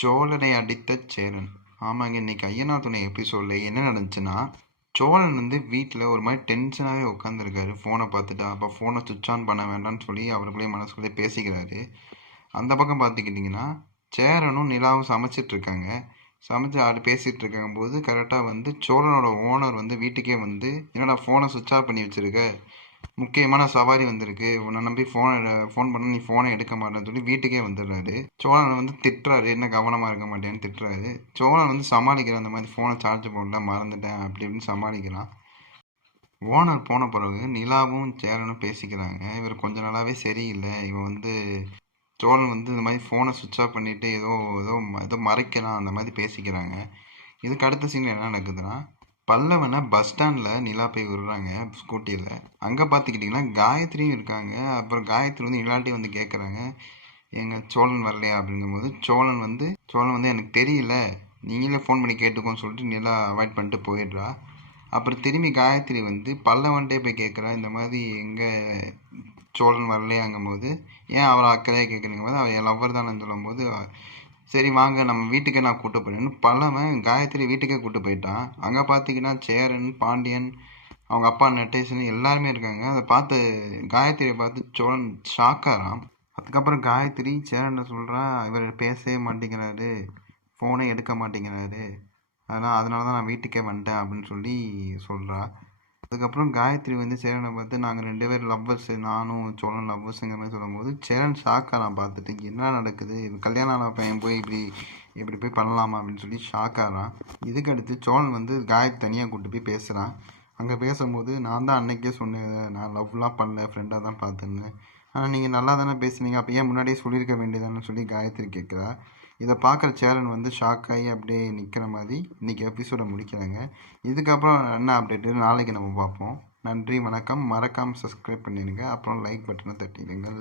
சோழனை அடித்த சேரன். ஆமாங்க, இன்னைக்கு ஐயனார் துணை எபிசோடில் என்ன நடந்துச்சுன்னா, சோழன் வந்து வீட்டில் ஒரு மாதிரி டென்ஷனாகவே உட்காந்துருக்காரு. ஃபோனை பார்த்துட்டு அப்போ ஃபோனை சுவிட்ச் ஆன் பண்ண வேண்டாம்னு சொல்லி அவருக்குள்ளேயே மனசுக்குள்ளே பேசிக்கிறாரு. அந்த பக்கம் பார்த்துக்கிட்டிங்கன்னா சேரனும் நிலாவும் சமைச்சிட்டு இருக்காங்க. சமைச்சு ஆடு பேசிகிட்டு இருக்கும் போது கரெக்டாக வந்து சோழனோட ஓனர் வந்து வீட்டுக்கே வந்து, என்னடா ஃபோனை சுவிட்ச் ஆஃப் பண்ணி வச்சுருக்க, முக்கியமான சவாரி வந்திருக்கு, உன்னை நம்பி ஃபோன் பண்ண நீ ஃபோனை எடுக்க மாட்டேன்னு சொல்லி வீட்டுக்கே வந்துடுறாரு. சோழன் வந்து திட்டுறாரு, என்ன கவனமாக இருக்க மாட்டேன்னு திட்டுறாரு. சோழன் வந்து சமாளிக்கிறான், அந்த மாதிரி ஃபோனை சார்ஜ் போடல மறந்துட்டேன் அப்படி இப்படின்னு சமாளிக்கிறான். ஓனர் போன பிறகு நிலாவும் சேரனும் பேசிக்கிறாங்க. இவர் கொஞ்ச நாளாகவே சரியில்லை, இவன் வந்து சோழன் வந்து இந்த மாதிரி ஃபோனை சுவிட்ச் ஆஃப் பண்ணிவிட்டு ஏதோ ஏதோ ஏதோ மறைக்கலாம் அந்த மாதிரி பேசிக்கிறாங்க. இதுக்கு அடுத்த சீன் என்ன நடக்குதுன்னா, பல்லவனை பஸ் ஸ்டாண்டில் நிலா போய் விடுறாங்க ஸ்கூட்டியில். அங்கே பார்த்துக்கிட்டிங்கன்னா காயத்ரியும் இருக்காங்க. அப்புறம் காயத்ரி வந்து நிலாட்டி வந்து கேட்குறாங்க, எங்கள் சோழன் வரலையா அப்படிங்கும்போது சோழன் வந்து எனக்கு தெரியல, நீங்களே ஃபோன் பண்ணி கேட்டுக்கோன்னு சொல்லிட்டு நிலா அவாய்ட் பண்ணிட்டு போயிடுறா. அப்புறம் திரும்பி காயத்ரி வந்து பல்லவன்ட்டே போய் கேட்குறா, இந்த மாதிரி எங்கே சோழன் வரலையாங்கும் போது, ஏன் அவரை அக்கறையாக கேட்குறீங்க போது அவள் என் லவ்வர் தானேன்னு சொல்லும்போது, சரி வாங்க நம்ம வீட்டுக்கே நான் கூட்டு போயிட்டேன்னு பல்லவன் காயத்ரி வீட்டுக்கே கூட்டு போயிட்டான். அங்கே பார்த்தீங்கன்னா சேரன், பாண்டியன், அவங்க அப்பா நட்டேசன் எல்லாருமே இருக்காங்க. அதை பார்த்து காயத்ரியை பார்த்து சோழன் ஷாக்காரான். அதுக்கப்புறம் காயத்ரி சேரன் சொல்கிறா, இவர் பேசவே மாட்டேங்கிறாரு, ஃபோனே எடுக்க மாட்டேங்கிறாரு, அதனால தான் நான் வீட்டுக்கே வந்துட்டேன் அப்படின்னு சொல்லி சொல்கிறா. அதுக்கப்புறம் காயத்ரி வந்து சேரனை பார்த்து, நாங்கள் 2 பேர் லவ்வர்ஸு, நானும் சோழன் லவ்வர்ஸுங்கிற மாதிரி சொல்லும்போது சேரன் ஷாக்காரான். பார்த்துட்டு என்ன நடக்குது, கல்யாணம் ஆன பையன் போய் இப்படி போய் பண்ணலாமா அப்படின்னு சொல்லி ஷாக்காரான். இதுக்கடுத்து சோழன் வந்து காயத்ரி தனியாக கூப்பிட்டு போய் பேசுகிறான். அங்கே பேசும்போது, நான் தான் அன்னைக்கே சொன்னேன் நான் லவ்லாம் பண்ணல, ஃப்ரெண்டாக தான் பார்த்துன்னு, ஆனால் நீங்கள் நல்லா தானே பேசுனீங்க, அப்போ ஏன் முன்னாடியே சொல்லியிருக்க வேண்டியதானு சொல்லி காயத்ரி கேட்குறா. இதை பார்க்குற சேரன் வந்து ஷாக் ஆகி அப்படியே நிற்கிற மாதிரி இன்றைக்கி எபிசோடை முடிக்கிறாங்க. இதுக்கப்புறம் என்ன அப்டேட்டு நாளைக்கு நம்ம பார்ப்போம். நன்றி, வணக்கம். மறக்காமல் சப்ஸ்கிரைப் பண்ணிடுங்க, அப்புறம் லைக் பட்டனை தட்டிடுங்கள்.